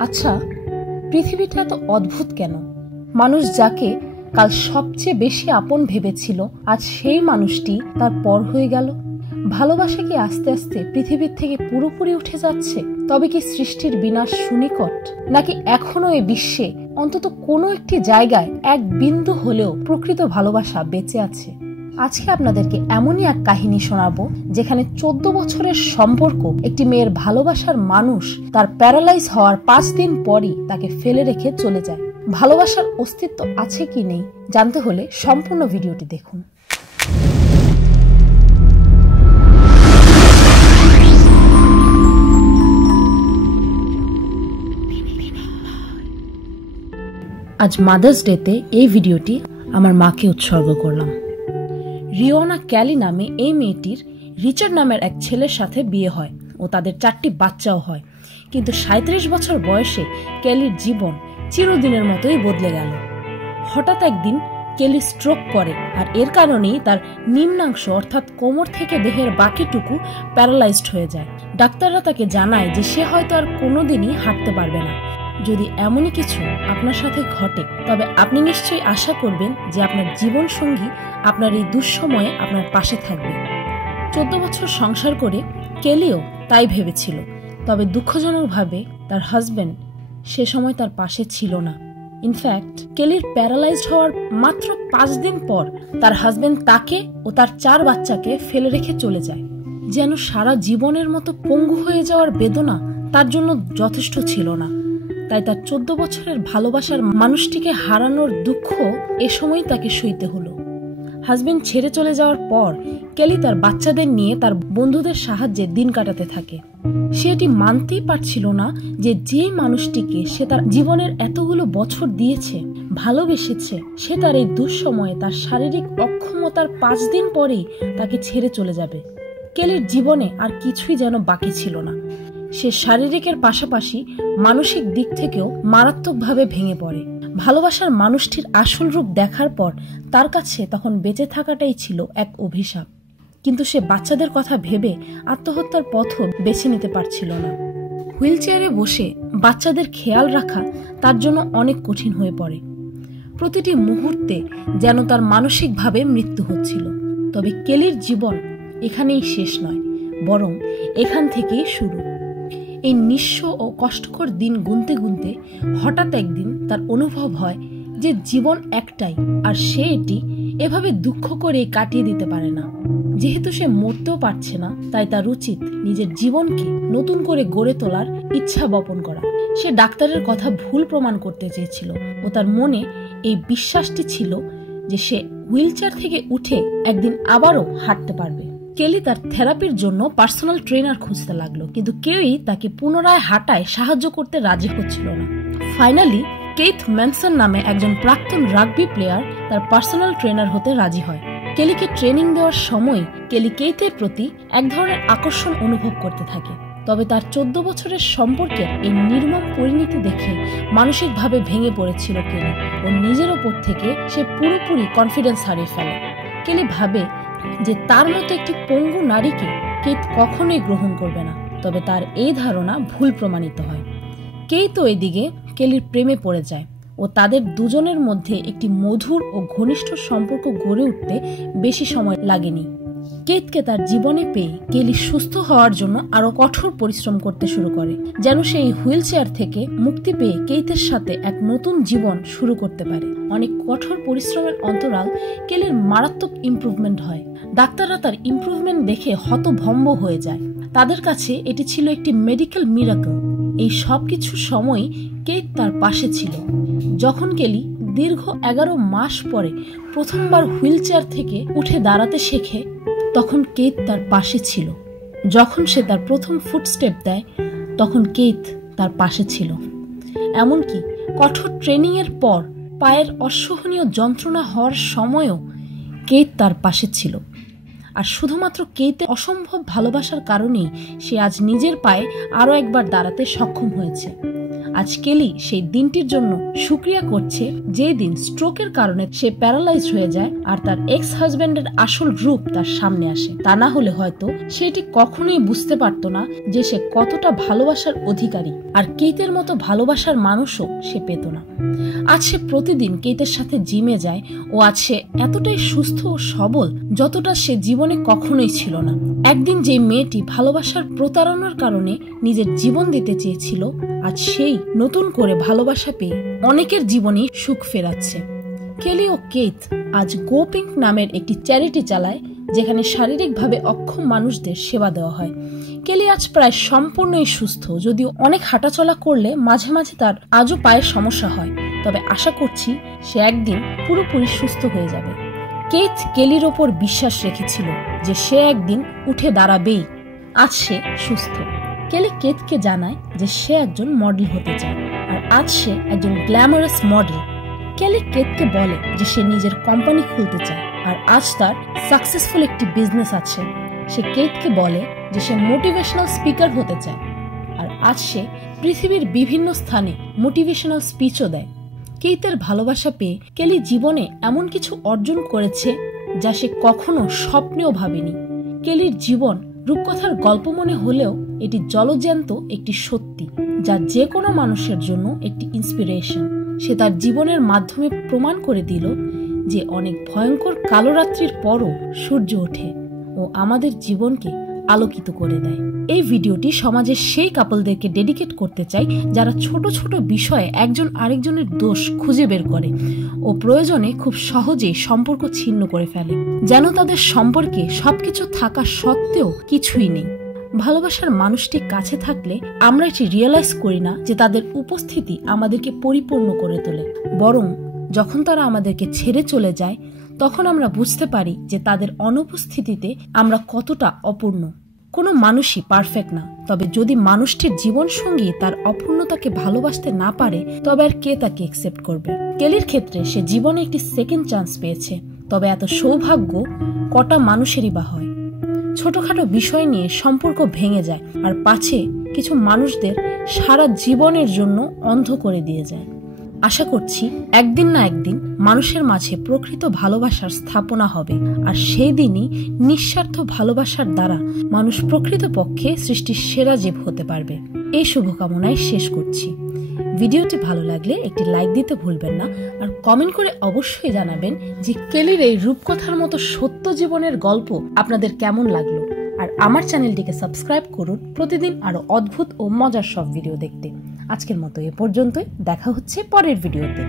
আচ্ছা পৃথিবীটা এত অদ্ভুত কেন? মানুষ যাকে কাল সবচেয়ে বেশি আপন ভেবেছিল, আজ সেই মানুষটি তার পর হয়ে গেল। ভালোবাসা কি আস্তে আস্তে পৃথিবীর থেকে পুরোপুরি উঠে যাচ্ছে? তবে কি সৃষ্টির বিনাশ সুনিকট? নাকি এখনও এ বিশ্বে অন্তত কোনো একটি জায়গায় এক বিন্দু হলেও প্রকৃত ভালোবাসা বেঁচে আছে? আজকে আপনাদেরকে এমনই এক কাহিনী শোনাবো, যেখানে চোদ্দ বছরের সম্পর্ক একটি মেয়ের ভালোবাসার মানুষ তার প্যারালাইজ হওয়ার পাঁচ দিন পরই তাকে ফেলে রেখে চলে যায়। ভালোবাসার অস্তিত্ব আছে কি নেই জানতে হলে সম্পূর্ণ ভিডিওটি দেখুন। আজ মাদার্স ডেতে এই ভিডিওটি আমার মাকে উৎসর্গ করলাম। রিওনা ক্যালি নামে এই মেয়েটির রিচার্ড নামের এক ছেলের সাথে বিয়ে হয় ও তাদের চারটি বাচ্চাও হয়। কিন্তু সাঁত্রিশ বছর বয়সে ক্যালির জীবন চিরদিনের মতোই বদলে গেল। হঠাৎ একদিন কেলি স্ট্রোক করে আর এর কারণেই তার নিম্নাংশ অর্থাৎ কোমর থেকে দেহের বাকিটুকু প্যারালাইজড হয়ে যায়। ডাক্তাররা তাকে জানায় যে সে হয়তো আর কোনোদিনই হাঁটতে পারবে না। যদি এমনই কিছু আপনার সাথে ঘটে, তবে আপনি নিশ্চয়ই আশা করবেন যে আপনার জীবন সঙ্গী আপনার এই দুঃসময়ে আপনার পাশে থাকবে। চোদ্দ বছর সংসার করে কেলিও তাই ভেবেছিল, তবে দুঃখজনকভাবে তার হাজবেন্ড সে সময় তার পাশে ছিল না। ইনফ্যাক্ট কেলির প্যারালাইজড হওয়ার মাত্র পাঁচ দিন পর তার হাজবেন্ড তাকে ও তার চার বাচ্চাকে ফেলে রেখে চলে যায়। যেন সারা জীবনের মতো পঙ্গু হয়ে যাওয়ার বেদনা তার জন্য যথেষ্ট ছিল না। তাই তার চোদ্দ বছরের ভালোবাসার মানুষটিকে হারানোর দুঃখ এ সময় তাকে সইতে হলো। হাজবেন্ড ছেড়ে চলে যাওয়ার পর কেলি তার বাচ্চাদের নিয়ে তার বন্ধুদের সাহায্যে দিন কাটাতে থাকে। সে এটি মানতেই পারছিল না যে যে মানুষটিকে সে তার জীবনের এতগুলো বছর দিয়েছে, ভালোবেসেছে, সে তার এই দুঃসময়ে তার শারীরিক অক্ষমতার পাঁচ দিন পরেই তাকে ছেড়ে চলে যাবে। কেলির জীবনে আর কিছুই যেন বাকি ছিল না। সে শারীরিকের পাশাপাশি মানসিক দিক থেকেও মারাত্মকভাবে ভেঙে পড়ে। ভালোবাসার মানুষটির আসল রূপ দেখার পর তার কাছে তখন বেঁচে থাকাটাই ছিল এক অভিশাপ। কিন্তু সে বাচ্চাদের কথা ভেবে আত্মহত্যার পথও বেছে নিতে পারছিল না। হুইল চেয়ারে বসে বাচ্চাদের খেয়াল রাখা তার জন্য অনেক কঠিন হয়ে পড়ে। প্রতিটি মুহূর্তে যেন তার মানসিকভাবে মৃত্যু হচ্ছিল। তবে কেলির জীবন এখানেই শেষ নয়, বরং এখান থেকেই শুরু। এই নিঃস্ব ও কষ্টকর দিন গুনতে গুনতে হঠাৎ একদিন তার অনুভব হয় যে জীবন একটাই, আর সে এটি এভাবে দুঃখ করে কাটিয়ে দিতে পারে না। যেহেতু সে মরতেও পারছে না, তাই তার উচিত নিজের জীবনকে নতুন করে গড়ে তোলার ইচ্ছা বপন করা। সে ডাক্তারের কথা ভুল প্রমাণ করতে চেয়েছিল ও তার মনে এই বিশ্বাসটি ছিল যে সে হুইলচেয়ার থেকে উঠে একদিন আবারও হাঁটতে পারবে। কেলি তার থেরাপির জন্য পার্সোনাল ট্রেনার খুঁজতে লাগল, কিন্তু কেউই তাকে পুনরায় হাঁটায় সাহায্য করতে রাজি হচ্ছিল না। ফাইনালি কেইথ ম্যানসন নামে একজন প্রাক্তন রাগবি প্লেয়ার তার পার্সোনাল ট্রেনার হতে রাজি হয়। কেলিকে ট্রেনিং দেওয়ার সময় কেলি কেইথের প্রতি এক ধরনের আকর্ষণ অনুভব করতে থাকে। তবে তার চোদ্দ বছরের সম্পর্কে এই নির্মম পরিণতি দেখে মানসিকভাবে ভেঙে পড়েছিল কেলি ও নিজের ওপর থেকে সে পুরোপুরি কনফিডেন্স হারিয়ে ফেলে। কেলি ভাবে যে তার মতো একটি পঙ্গু নারীকে কেত কখনোই গ্রহণ করবে না, তবে তার এই ধারণা ভুল প্রমাণিত হয়। কেই তো এদিকে কেলির প্রেমে পড়ে যায় ও তাদের দুজনের মধ্যে একটি মধুর ও ঘনিষ্ঠ সম্পর্ক গড়ে উঠতে বেশি সময় লাগেনি। কেতকে তার জীবনে পেয়ে কেলি সুস্থ হওয়ার জন্য আরও কঠোর পরিশ্রম করতে শুরু করে, যেন সেই হুইল চেয়ার থেকে মুক্তি পেয়ে কেইতের সাথে এক নতুন জীবন শুরু করতে পারে। অনেক কঠোর পরিশ্রমের অন্তরাল কেলির মারাত্মক ইম্প্রুভমেন্ট হয়। ডাক্তাররা তার ইম্প্রুভমেন্ট দেখে হতভম্ব হয়ে যায়। তাদের কাছে এটি ছিল একটি মেডিকেল মিরাকল এই সব কিছু সময় কেইত তার পাশে ছিল। যখন কেলি দীর্ঘ এগারো মাস পরে প্রথমবার হুইল চেয়ার থেকে উঠে দাঁড়াতে শেখে তখন কেত তার পাশে ছিল। যখন সে তার প্রথম ফুটস্টেপ দেয়, তখন কেত তার পাশে ছিল। এমনকি কঠোর ট্রেনিংয়ের পর পায়ের অসহনীয় যন্ত্রণা হওয়ার সময়ও কেত তার পাশে ছিল। আর শুধুমাত্র কেতে অসম্ভব ভালোবাসার কারণেই সে আজ নিজের পায়ে আরও একবার দাঁড়াতে সক্ষম হয়েছে। আজ কেলি সেই দিনটির জন্য সুক্রিয়া করছে যে দিন স্ট্রোকের কারণে সে প্যারালাইজ হয়ে যায় আর তার এক্স হাজব্যান্ডের আসল রূপ তার সামনে আসে। তা না হলে হয়তো সেটি কখনোই বুঝতে পারত না যে সে কতটা ভালোবাসার অধিকারী আর কেতের মতো ভালোবাসার মানুষও সে পেত না। আজ সে প্রতিদিন কেইতের সাথে জিমে যায় ও আজ সে এতটাই সুস্থ ও সবল যতটা সে জীবনে কখনোই ছিল না। একদিন যে মেয়েটি ভালোবাসার প্রতারণার কারণে নিজের জীবন দিতে চেয়েছিল, আজ সেই নতুন করে ভালোবাসা পেয়ে অনেকের জীবনেই সুখ ফেরাচ্ছে। কেলি ও কেইত আজ গোপিং নামের একটি চ্যারিটি চালায় যেখানে শারীরিকভাবে অক্ষম মানুষদের সেবা দেওয়া হয়। কেলি আজ প্রায় সম্পূর্ণই সুস্থ, যদিও অনেক হাঁটাচলা করলে মাঝে মাঝে তার আজও পায়ের সমস্যা হয়। তবে আশা করছি সে একদিন পুরোপুরি সুস্থ হয়ে যাবে। কেইথ কেলির ওপর বিশ্বাস রেখেছিল যে সে একদিন উঠে দাঁড়াবেই। আজ সে সুস্থ। কেলি কেতকে জানায় যে সে একজন মডেল হতে চায়, আর আজ সে একজন গ্ল্যামারাস মডেল। কেলি কেতকে বলে যে সে নিজের কোম্পানি খুলতে চায়। আর আজ তার সাকসেসফুল একটি বিজনেস আছে। সে কেতকে বলে যে সে মোটিভেশনাল স্পিকার হতে চায়। আর আজ সে পৃথিবীর বিভিন্ন স্থানে মোটিভেশনাল স্পিচও দেয়। কেইতের ভালোবাসা পেয়ে কেলি জীবনে এমন কিছু অর্জন করেছে যা সে কখনো স্বপ্নেও ভাবেনি। কেলির জীবন রূপকথার গল্প মনে হলেও এটি জলজ্যান্ত একটি সত্যি, যা যে কোনো মানুষের জন্য একটি ইন্সপিরেশন সে তার জীবনের মাধ্যমে প্রমাণ করে দিল যে অনেক ভয়ঙ্কর কালো রাত্রির পরও সূর্য ওঠে ও আমাদের জীবনকে আলোকিত করে দেয়। এই ভিডিওটি সমাজের সেই কাপলদেরকে ডেডিকেট করতে চাই যারা ছোট ছোট বিষয়ে একজন আরেকজনের দোষ খুঁজে বের করে ও প্রয়োজনে খুব সহজেই সম্পর্ক ছিন্ন করে ফেলে। যেন তাদের সম্পর্কে সবকিছু থাকা সত্ত্বেও কিছুই নেই। ভালোবাসার মানুষটি কাছে থাকলে আমরা এটি রিয়েলাইজ করি না যে তাদের উপস্থিতি আমাদেরকে পরিপূর্ণ করে তোলে। বরং যখন তারা আমাদেরকে ছেড়ে চলে যায়, তখন আমরা বুঝতে পারি যে তাদের অনুপস্থিতিতে আমরা কতটা অপূর্ণ। কোনো মানুষই পারফেক্ট না, তবে যদি মানুষটির জীবন সঙ্গী তার অপূর্ণতাকে ভালোবাসতে না পারে, তবে আর কে তাকে একসেপ্ট করবে? কেলির ক্ষেত্রে সে জীবনে একটি সেকেন্ড চান্স পেয়েছে, তবে এত সৌভাগ্য কটা মানুষেরই বা হয়? ছোটখাটো বিষয় নিয়ে সম্পর্ক ভেঙে যায়, আর পাছে কিছু মানুষদের সারা জীবনের জন্য অন্ধ করে দিয়ে যায়। আশা করছি একদিন না একদিন মানুষের মাঝে প্রকৃত ভালোবাসার স্থাপনা হবে, আর সেই দিনই নিঃস্বার্থ ভালোবাসার দ্বারা মানুষ প্রকৃত পক্ষে সৃষ্টির সেরা জীব হতে পারবে। এই শুভকামনায় শেষ করছি। ভিডিওটি ভালো লাগলে একটি লাইক দিতে ভুলবেন না, আর কমেন্ট করে অবশ্যই জানাবেন যে কেলির এই রূপকথার মতো সত্য জীবনের গল্প আপনাদের কেমন লাগল। আর আমার চ্যানেলটিকে সাবস্ক্রাইব করুন, প্রতিদিন আরও অদ্ভুত ও মজার সব ভিডিও দেখতে। আজকের মতো এ পর্যন্তই। দেখা হচ্ছে পরের ভিডিওতে।